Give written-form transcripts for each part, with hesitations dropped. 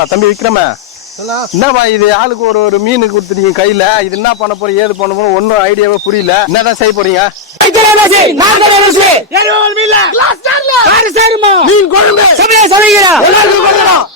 ஏப்பா தம்பி விக்ரம, என்னப்பா இது ஆளுக்கு ஒரு மீன் கொடுத்துட்டீங்க கையில. இது என்ன பண்ண போறோம் ஏது பண்ண போறோம் ஒன்னும் ஐடியாவே புரியல. என்னதான் செய்ய போறீங்க? மீன் குழம்பு எல்லாருக்கும் கொடுக்கணும்.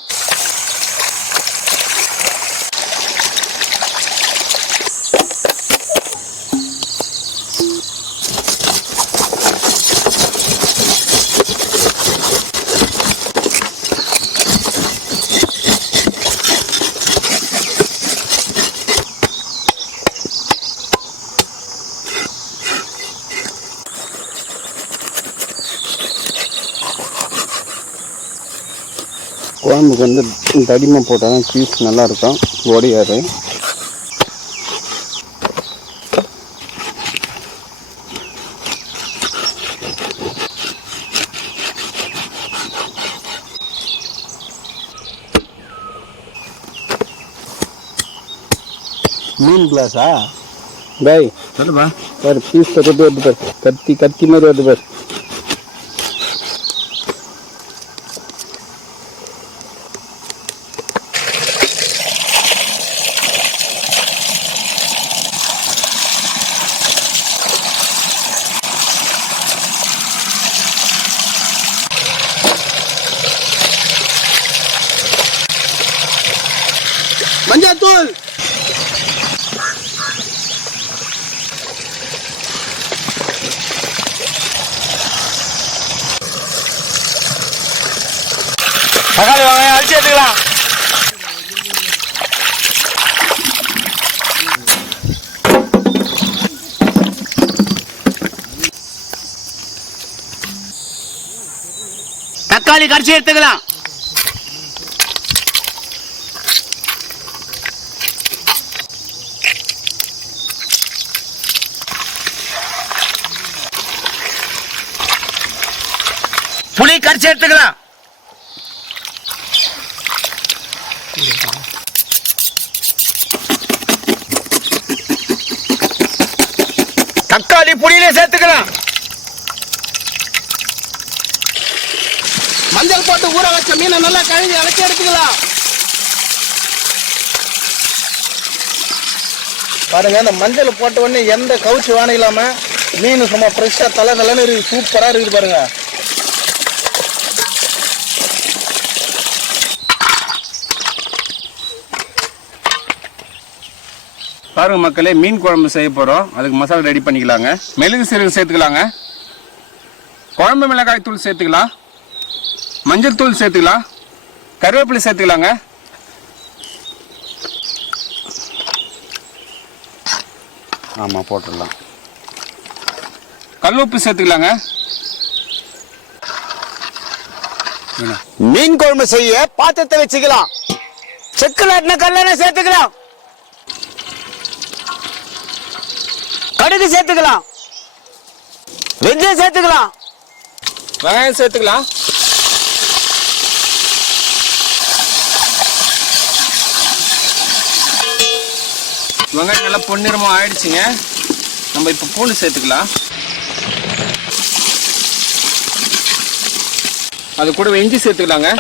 குழம்புக்கு வந்து தடிமை போட்டால் தான் பீஸ் நல்லாயிருக்கும், ஓடியாரு. மீன் கிளாஸா பாய்? சொல்லுப்பா. சார் பீஸ் தரது வருது பார், கத்தி மாதிரி வருது பார். மஞ்சள் தக்காளி வாங்க அடிச்சு எடுத்துக்கலாம். தக்காளி கடிச்சு எடுத்துக்கலாம். புளி கடிச்சு எடுத்துக்கலாம். தக்காளி புளியில சேர்த்துக்கலாம். மஞ்சள் போட்டு ஊற வச்ச மீனை நல்லா கழுவி அரைச்சி எடுத்துக்கலாம். பாருங்க, இந்த மஞ்சள் போட்ட உடனே எந்த கவுச்சு வானம் இல்லாம மீன் சும்மா ஃப்ரெஷ்ஷா தலைன்னு இருக்கு, சூப்பரா இருக்குது பாருங்க. பாருங்க மக்களே, மீன் குழம்பு செய்ய போறோம். அதுக்கு மசாலா ரெடி பண்ணிக்கலாங்க. மிளகு சீரகம் சேர்த்துக்கலாங்க, குழம்பு மிளகாய் தூள் சேர்த்துக்கலாம், மஞ்சள் தூள் சேர்த்துக்கலாம், கருவேப்பிலை சேர்த்துக்கலாங்க. ஆமா போட்டுடலாம். கல் உப்பு சேர்த்துக்கலாங்க. மீன் குழம்பு செய்ய பாத்திரத்தை வச்சுக்கலாம். செக்குலாட்டின கல்லெண்ணெய் சேர்த்துக்கலாம். கடுகு சேர்த்துக்கலாம். வெந்தயம் சேர்த்துக்கலாம். வெங்காயம் சேர்த்துக்கலாம். வெங்காயம் நல்லா பொன்னிறமா ஆயிடுச்சுங்க. நம்ம இப்ப பூண்டு சேர்த்துக்கலாம். அது கூட இஞ்சி சேர்த்துக்கலாங்க.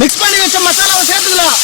மிக்ஸ் பண்ணி வச்ச மசாலாவை சேர்த்துக்கலாம்.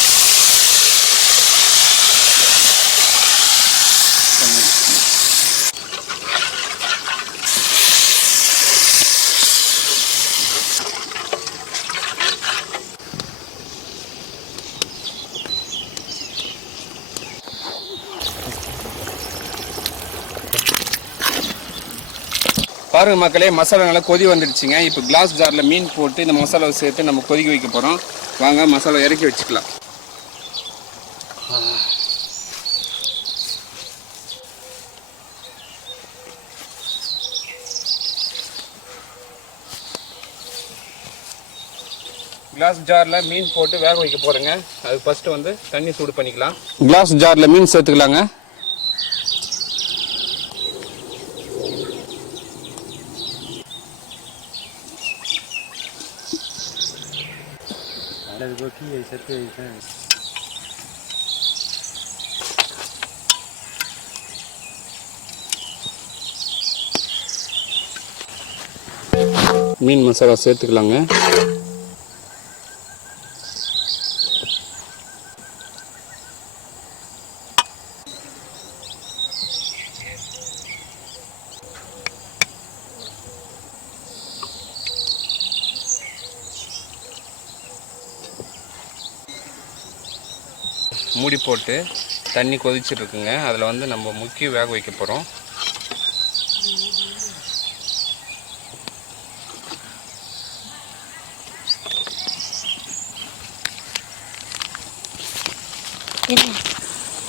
பாருங்க மக்களே, மசாலா நல்லா கொதி வந்துடுச்சுங்க. இப்போ கிளாஸ் ஜாரில் மீன் போட்டு இந்த மசாலாவை சேர்த்து நம்ம கொதிக்க வைக்க போகிறோம். வாங்க மசாலா இறக்கி வச்சுக்கலாம். கிளாஸ் ஜாரில் மீன் போட்டு வேக வைக்க போகிறேங்க. அது ஃபஸ்ட்டு வந்து தண்ணி சூடு பண்ணிக்கலாம். கிளாஸ் ஜாரில் மீன் சேர்த்துக்கலாங்க. மீன் மசாலா சேர்த்துக்கலாங்க. மூடி போட்டு தண்ணி கொதிச்சுட்டு இருக்குங்க. அதில் வந்து நம்ம முக்கி வேக வைக்க போகிறோம்.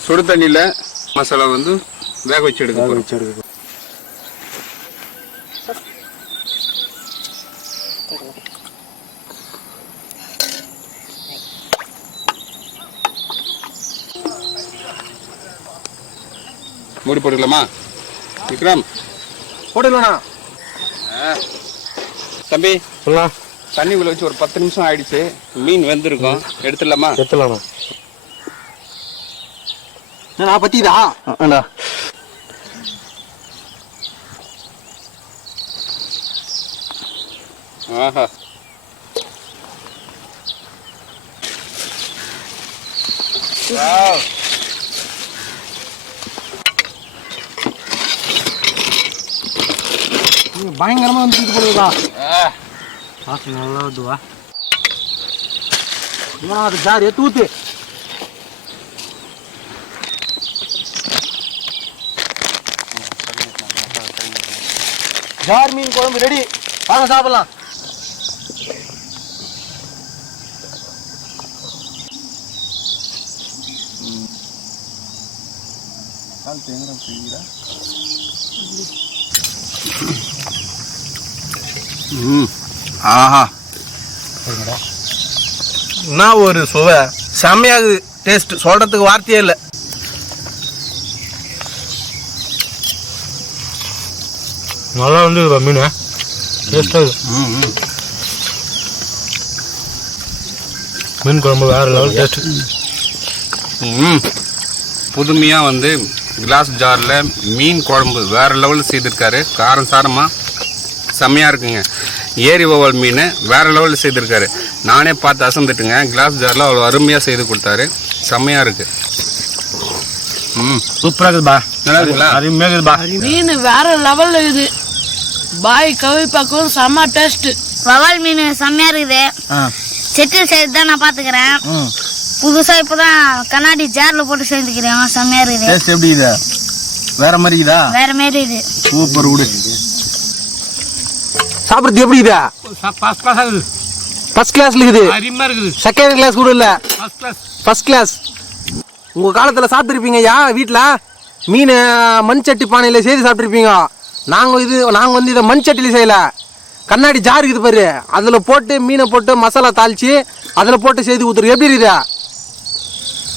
சுடு தண்ணியில் மசாலா வந்து வேக வச்சு எடுக்க போகிறோம். மூடி போட்டுக்கலாமா விக்ரம்? போட்டுக்கலாண்ணா. தம்பி சொல்லலாம். தண்ணி உள்ள வச்சு ஒரு 10 நிமிஷம் ஆயிடுச்சு. மீன் வெந்திருக்கும், எடுத்துடலாமா? எடுத்துடலாண்ணா. நான் பத்திதா அண்ணா. ஆஹா, பயங்கரமா வந்து இது போடுவா. வாசனை நல்லா வருதுவா. அது ஜார் எடுத்து ஊத்து. ஜார் மீன் குழம்பு ரெடி. வாங்க சாப்பிடலாம். ஆஹா, என்ன ஒரு சுவை, செம்மையாகுது. டேஸ்ட் சொல்றதுக்கு வார்த்தையே இல்லை. நல்லா வந்து மீன் டேஸ்டாக. மீன் குழம்பு வேற லெவல் டேஸ்ட். புதுமையாக வந்து கிளாஸ் ஜாரில் மீன் குழம்பு வேறு லெவலில் செய்திருக்காரு. காரம் சாரமாக செம்மையாக இருக்குங்க. ஏரி ஓவல் மீன் வேறு லெவலில் செய்திருக்காரு. நானே பார்த்து அசந்துட்டுங்க. கிளாஸ் ஜாரில் அவ்வளோ அருமையாக செய்து கொடுத்தாரு. செம்மையாக இருக்கு. சூப்பராக இருக்குதுப்பா. நல்லா இருக்குங்களா? அருமையாக இருக்குதுப்பா. மீன் வேற லெவலில் இருக்குது. பாய் கவி பார்க்கவும் செம்ம டேஸ்ட். வவால் மீன் செம்மையாக இருக்குது. செட்டில் செய்து தான் நான் பார்த்துக்கிறேன். புதுசாக இப்போ தான் கண்ணாடி ஜாரில் போட்டு சேர்ந்துக்கிறேன். செம்மையாக இருக்குது. டேஸ்ட் எப்படி இது? வேற மாதிரி இதா? வேற மாதிரி இது. சூப்பர். விடு. சாப்பிட்றது எப்படி இதா? ஃபர்ஸ்ட் கிளாஸ் இருக்குது. ஃபர்ஸ்ட் கிளாஸ்ல இருக்குது. அருமையாக இருக்குது. செகண்ட் கிளாஸ் கூட இல்லை, ஃபர்ஸ்ட் கிளாஸ். First class. உங்கள் காலத்தில் சாப்பிட்ருப்பீங்க ஐயா வீட்டில் மீன் மண் சட்டி பானையில் செய்து சாப்பிட்ருப்பீங்க. நாங்கள் வந்து இதை மண் சட்டியில் செய்யலை. கண்ணாடி ஜார் இருக்குது பாரு, அதில் போட்டு மீனை போட்டு மசாலா தாளித்து அதில் போட்டு செய்து ஊற்றுரு. எப்படி இருக்குதா?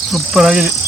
சூப்பராக இருக்குது.